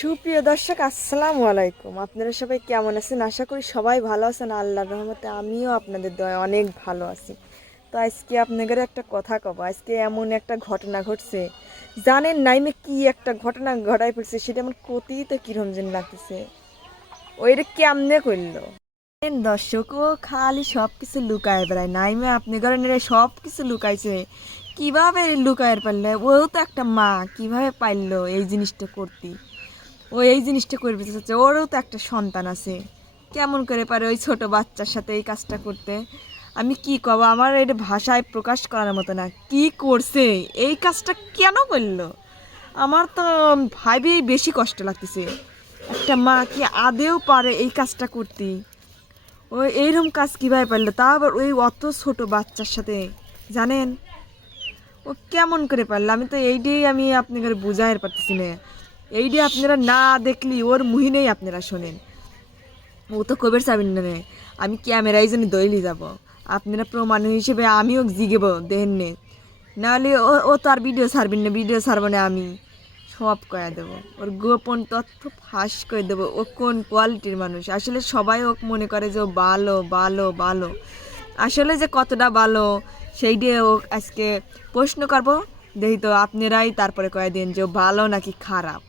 সুপ্রিয় দর্শক, আসসালামু আলাইকুম। আপনারা সবাই কেমন আছেন? আশা করি সবাই ভালো আছেন। আল্লাহর রহমতে আমিও আপনাদের দয়ায় অনেক ভালো আছি। তো আজকে আপনাদের একটা কথা কব। আজকে এমন একটা ঘটনা ঘটছে, জানেন নাইমে কি একটা ঘটনা ঘটাই পড়ছে, সেটা আমার কতিই তো কিরম যেন লাগতেছে। ওইটা কেমনে করলো দর্শক? ও খালি সব কিছু লুকায় বেড়ায়। নাইমে আপনি ঘরে নিয়ে সব কিছু লুকাইছে। কিভাবে লুকায় পারলে? ও তো একটা মা, কিভাবে পারলো এই জিনিসটা করতে? ও এই জিনিসটা করবে চাচ্ছে, ওরও তো একটা সন্তান আছে। কেমন করে পারে ওই ছোট বাচ্চার সাথে এই কাজটা করতে? আমি কি কব, আমার এটা ভাষায় প্রকাশ করার মতো না। কি করছে, এই কাজটা কেন করলো? আমার তো ভাবেই বেশি কষ্ট লাগতেছে। একটা মা কি আদেও পারে এই কাজটা করতে? ও এইরকম কাজ কিভাবে পারলো, তা আবার ওই অত ছোট বাচ্চার সাথে? জানেন ও কেমন করে পারলো? আমি তো এইটাই আমি আপনাদের বুঝাইতে পারতেছি না। এইটা আপনারা না দেখলি ওর মুহিনেই আপনারা শোনেন। ও তো কবের চাবেন না নে। আমি ক্যামেরাই জন্য দইলি যাব, আপনারা প্রমাণ হিসেবে আমিও জিগেব দেখেন নে। নাহলে ও ও তো আর ভিডিও ছাড়বেন না, ভিডিও ছাড়বো না আমি। সব কয়ে দেবো, ওর গোপন তথ্য ফাঁস করে দেবো। ও কোন কোয়ালিটির মানুষ আসলে সবাই ও মনে করে যে ও ভালো ভালো ভালো। আসলে যে কতটা ভালো সেইটাই ও আজকে প্রশ্ন করবো। দেখি তো আপনারাই তারপরে কয়ে দিন যে ও ভালো নাকি খারাপ।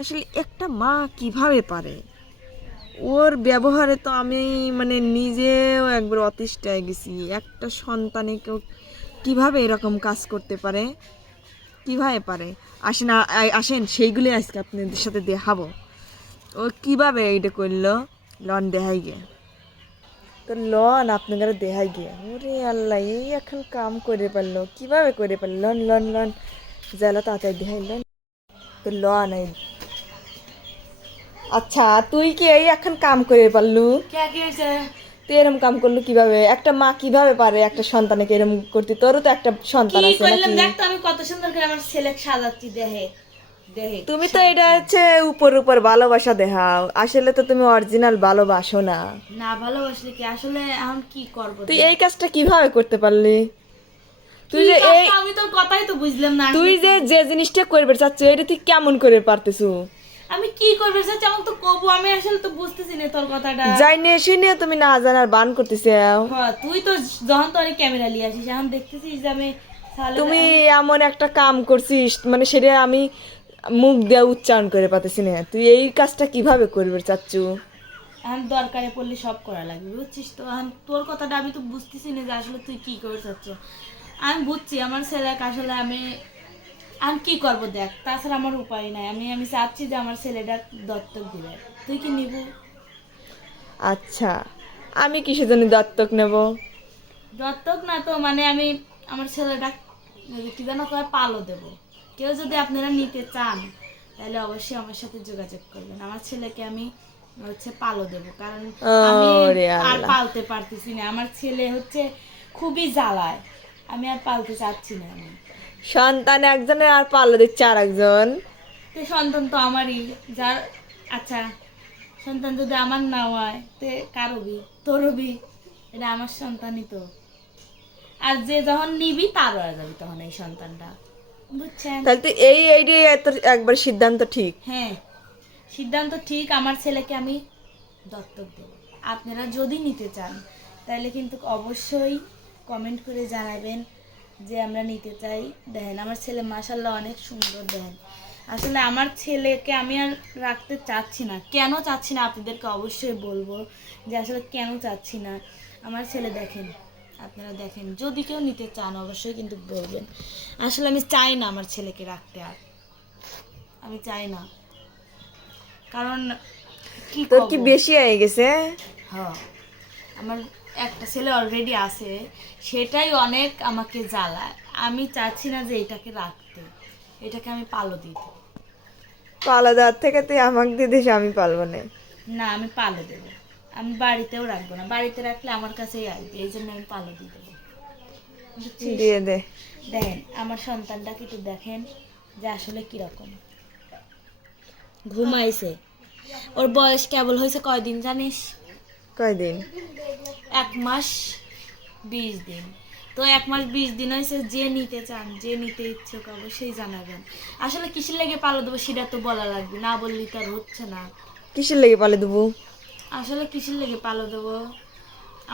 আসলে একটা মা কিভাবে পারে? ওর ব্যবহারে তো আমি মানে নিজেও একবার অতিষ্ঠ হয়ে গেছি। একটা সন্তানে কেউ কীভাবে এরকম কাজ করতে পারে? কিভাবে পারে? আসেন আসেন সেইগুলি আজকে আপনাদের সাথে দেখাবো। ও কিভাবে এইটা করলো, লন দেখাই গে। তো লন আপনাদের দেখাই গে। ওরে আল্লাহ, এই এখন কাম করে পারলো, কিভাবে করে পারলো? লন লন লন, জ্বালা তাড়াতাড়ি দেখাই লন। তো লন এই, আচ্ছা তুই কি এই এখন কাম করে পারলু? তুই এরকম কাম করলু কিভাবে? একটা মা কিভাবে পারে একটা সন্তানকে এরকম করতে? তোরও তো একটা কি সন্তান আছে করলাম নাকি? দেখ তো, আমি কত সুন্দর করে আমার ছেলেকে সাজাচ্ছি। দেহে দেহে তুমি তো এটা হচ্ছে উপর উপর ভালোবাসা দেখাও, আসলে তো তুমি অরিজিনাল ভালোবাসো না। না ভালোবাসলে কি আসলে এখন কি করব? তুই দেখ এই কাজটা কিভাবে করতে পারলি? তুই কি যে এই কাজটা, আমি তোর কথাই তো বুঝলাম না তুই আসলে কি। যে যে জিনিসটা করবে চাচ্ছ, এটা তুই কেমন করে পারতেছু? আমি কি করবে চাচ্ছি, আমাকে তো কবু, আমি আসলে তো বুঝতেছি না তোর কথাটা। যাই নিয়ে এসে নিয়ে তুমি না জানার বান করতেছে। হ্যাঁ তুই তো যখন তো অনেক ক্যামেরা নিয়ে আসিস, এখন দেখতেছিস যে আমি তাহলে তুমি এমন একটা কাম করছিস, মানে সেটা আমি মুখ দিয়ে উচ্চারণ করে পাতেছি না। তুই এই কাজটা কিভাবে করবে চাচ্ছু? এখন দরকারে পড়লে সব করা লাগবে, বুঝছিস তো? এখন তোর কথাটা আমি তো বুঝতেছি না যে আসলে তুই কি করে চাচ্ছ। আমি বুঝছি আমার ছেলেকে আসলে আমি কি করবো দেখ, তাছাড়া আমার উপায় নাই। আমি চাচ্ছি যে আমার ছেলেটা দত্তক দিবে। তুই কি নিবু? আচ্ছা, আমি কিসের জন্য দত্তক নেব? দত্তক না তো মানে আমি আমার ছেলেটা কি যেন কয় পালও দেব। কেউ যদি আপনারা নিতে চান তাহলে অবশ্যই আমার সাথে যোগাযোগ করবেন। আমার ছেলেকে আমি হচ্ছে পালও দেব, কারণ আমি ওরে আর আল্লাহ, পালতে পারতেছি না। আমার ছেলে হচ্ছে খুবই জ্বালায়, আমি আর পালতে চাচ্ছি না। আমি সন্তান একজনের আর পাল্লা দিচ্ছে আর একজন। তো সন্তান তো আমারই, যার আচ্ছা সন্তান যদি আমার না হয় তে কারবি তোরবি, এটা আমার সন্তানই তো। আর যে যখন নিবি তার হয়ে যাবি তখন এই সন্তানটা, বুঝছেন? তাহলে তো এইটাই একবার সিদ্ধান্ত ঠিক। হ্যাঁ সিদ্ধান্ত ঠিক, আমার ছেলেকে আমি দত্তক দেব। আপনারা যদি নিতে চান তাহলে কিন্তু অবশ্যই কমেন্ট করে জানাবেন যে আমরা নিতে চাই। দেখেন আমার ছেলে মাশাল্লাহ অনেক সুন্দর। দেখেন আসলে আমার ছেলেকে আমি আর রাখতে চাচ্ছি না। কেন চাচ্ছি না আপনাদেরকে অবশ্যই বলবো যে আসলে কেন চাচ্ছি না। আমার ছেলে দেখেন, আপনারা দেখেন, যদি কেউ নিতে চান অবশ্যই কিন্তু বলবেন। আসলে আমি চাই না আমার ছেলেকে রাখতে, আর আমি চাই না, কারণ কি তোর কব। কি বেশি হয়ে গেছে? হ্যাঁ আমার একটা ছেলে অলরেডি আছে, সেটাই অনেক আমাকে জ্বালায়। আমি চাচ্ছি না যে এটাকে রাখতে, এটাকে আমি পালো দিতে। পালা দেওয়ার থেকে তুই আমাকে দিয়ে দিস, আমি পালবো না। না আমি পালো দেবো, আমি বাড়িতেও রাখবো না। বাড়িতে রাখলে আমার কাছেই আসবে, এই জন্য আমি পালো দিয়ে দেবো, বুঝছিস? দিয়ে দে। দেখেন আমার সন্তানটাকে একটু দেখেন যে আসলে কিরকম ঘুমাইছে। ওর বয়স কেবল হয়েছে কয়দিন জানিস? কয়দিন? 1 মাস 20 দিন। তো 1 মাস 20 দিন হয়েছে, যে নিতে চান, যে নিতে ইচ্ছুক অবশ্যই জানাবেন। আসলে কিসের লেগে পালো দেবো সেটা তো বলা লাগবে, না বললে তো আর হচ্ছে না। কিসের লেগে পালে দেবো? আসলে কিসের লেগে পালো দেবো,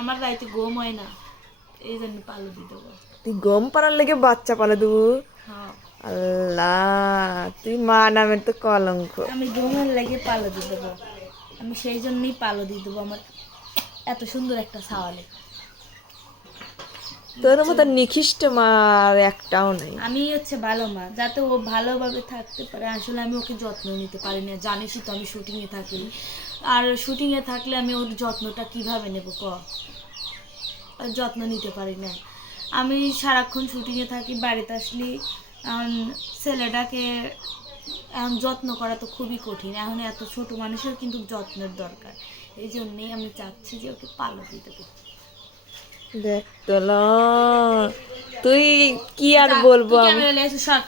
আমার রাইতে ঘুম হয় না, এই জন্য পালো দিয়ে দেবো। তুই গম পাড়ার লেগে বাচ্চা পালে দেবো? হ্যাঁ, আল্লাহ, তুই মা নামের তো কলঙ্ক। আমি ঘুমের লেগে পালো দিয়ে দেবো, আমি সেই জন্যই পালো দিয়ে দেবো আমার এত সুন্দর একটা ছাওয়ালে। তোর মতো নিখিষ্ট মা আর একটাও নাই। আমি হচ্ছে ভালো মা, যাতে ও ভালোভাবে থাকতে পারে। আসলে আমি ওকে যত্ন নিতে পারি না, জানিসই তো আমি শুটিংয়ে থাকি, আর শুটিংয়ে থাকলে আমি ওর যত্নটা কিভাবে নেব ক, আর যত্ন নিতে পারি না। আমি সারাক্ষণ শুটিংয়ে থাকি, বাড়িতে আসলে এখন ছেলেটাকে এখন যত্ন করা তো খুবই কঠিন, এখন এত ছোট মানুষের কিন্তু যত্নের দরকার। এই জন্যেই আমি চাচ্ছি যে ওকে পালো দিয়ে দেবো। দেখ তো ল, তুই কি আর বলবো তুই আমি? ক্যামেরা নিয়ে এসে সর।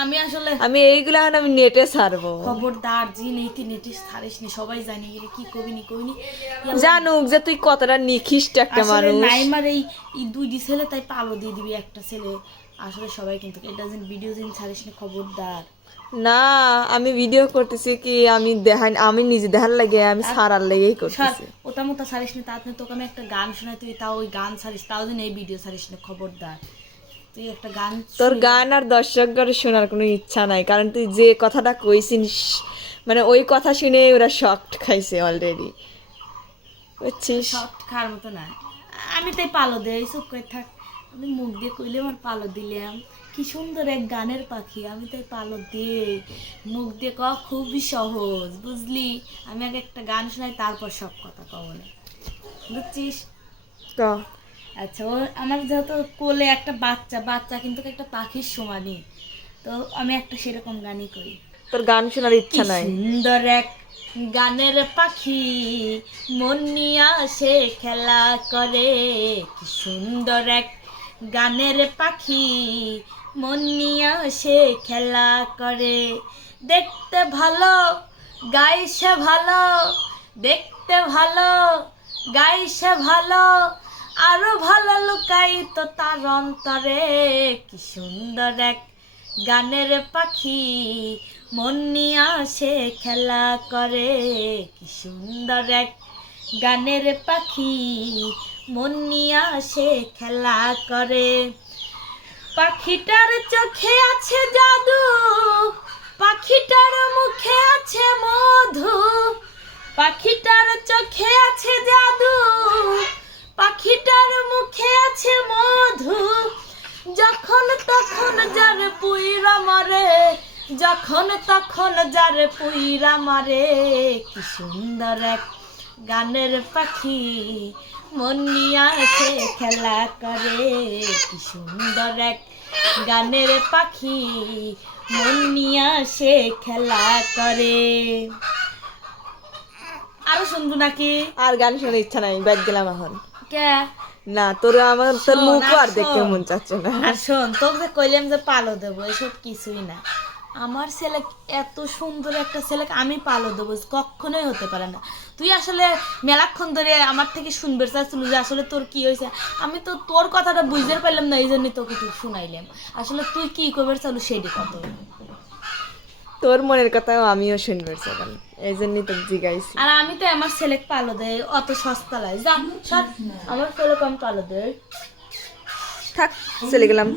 আমি আসলে আমি এইগুলা এখন আমি নেটে ছাড়বো। খবরদার, জি নেই নেটে ছাড়িস নি, সবাই জানি গেলে কি কবি নি কবি নি। জানুক যে তুই কতটা নিখিষ্ট একটা আসলে মানুষ। নাইমার এই এই দুইটি ছেলে তাই পালো দিয়ে দিবি একটা ছেলে, আসলে সবাই কিন্তু এটা যেন ভিডিও যেন ছাড়িস না, খবরদার। না, আমি ভিডিও করতেছি কি, আমি দেখাই, আমি নিজে দেখার লাগে, আমি ছাড়ার লেগেই সর, করতেছি। ওটা মতো ছাড়িস না, তাতে তোকে আমি একটা গান শোনাই, তুই তাও ওই গান ছাড়িস, তাও যেন এই ভিডিও ছাড়িস না, খবরদার। তুই একটা গান তোর শুনি। গান আর দর্শকদের শোনার কোনো ইচ্ছা নাই, কারণ তুই যে কথাটা কইছিস, মানে ওই কথা শুনে ওরা শকড খাইছে অলরেডি, বুঝছিস? সব খাওয়ার মতো না। আমি তাই পালো দেই, চুপ করে থাক। আমি মুখ দিয়ে কইলে আমার পালো দিলাম, কি সুন্দর এক গানের পাখি, আমি তাই পালো দিই। মুখ দিয়ে কওয়া খুবই সহজ, বুঝলি? আমি আগে একটা গান শোনাই, তারপর সব কথা কব না, বুঝছিস? ক। আচ্ছা, ও আমার যেহেতু কোলে একটা বাচ্চা, বাচ্চা কিন্তু একটা পাখির সমানই, তো আমি একটা সেরকম গানই করি। তোর গান শোনার কি ইচ্ছা নাই? সুন্দর এক গানের পাখি, মন নিয়া সে খেলা করে। কি সুন্দর এক গানের পাখি, মন নিয়া সে খেলা করে। দেখতে ভালো, গাইছে ভালো, দেখতে ভালো, গাইছে ভালো, আরো ভালো লুকাইতো তার অন্তরে। কি সুন্দর এক গানের পাখি, মন নিয়া সে খেলা করে। কি সুন্দর এক গানের পাখি, মন নিয়া সে খেলা করে। পাখিটার চোখে আছে জাদু, পাখিটার মুখে আছে মধু, পাখিটার চোখে আছে জাদু, পাখিটার মুখে আছে মধু। যখন তখন যার পুইরা মারে, যখন তখন যার পুইরা মারে। কি সুন্দর এক গানের পাখি, মন নিয়া সে খেলা করে। কি সুন্দর এক গানের পাখি, মন নিয়া সে খেলা করে। আরো শুনবো নাকি? আর গান শোনার ইচ্ছা নাই, ব্যাগ গেলাম এখন। কে? না, তোর আমার তোর শোন, মুখও আর আর দেখতে শোন। মন চাচ্ছে না। আর শোন, তোকে যে কইলাম যে পালো দেবো, এসব কিছুই না। আমার ছেলে এত সুন্দর একটা ছেলেকে আমি পালো দেবো, কখনোই হতে পারে না। তুই আসলে মেলাক্ষণ ধরে আমার থেকে শুনবে চাচ্ছিল যে আসলে তোর কি হয়েছে। আমি তো তোর কথাটা বুঝতে পারলাম না, এই জন্যই তোকে তুই শুনাইলাম। আসলে তুই কি করবে চালু সেইটি কত। তোর মনের কথাও আমিও শুনবে এখন, এই জন্যই তো জিগাইছি। আর আমি তো আমার ছেলেকে পালো দেয়, অত সস্তা লাগে। যা সব, আমার ছেলেকে আমি পালো দেয়। থাক, চলে গেলাম।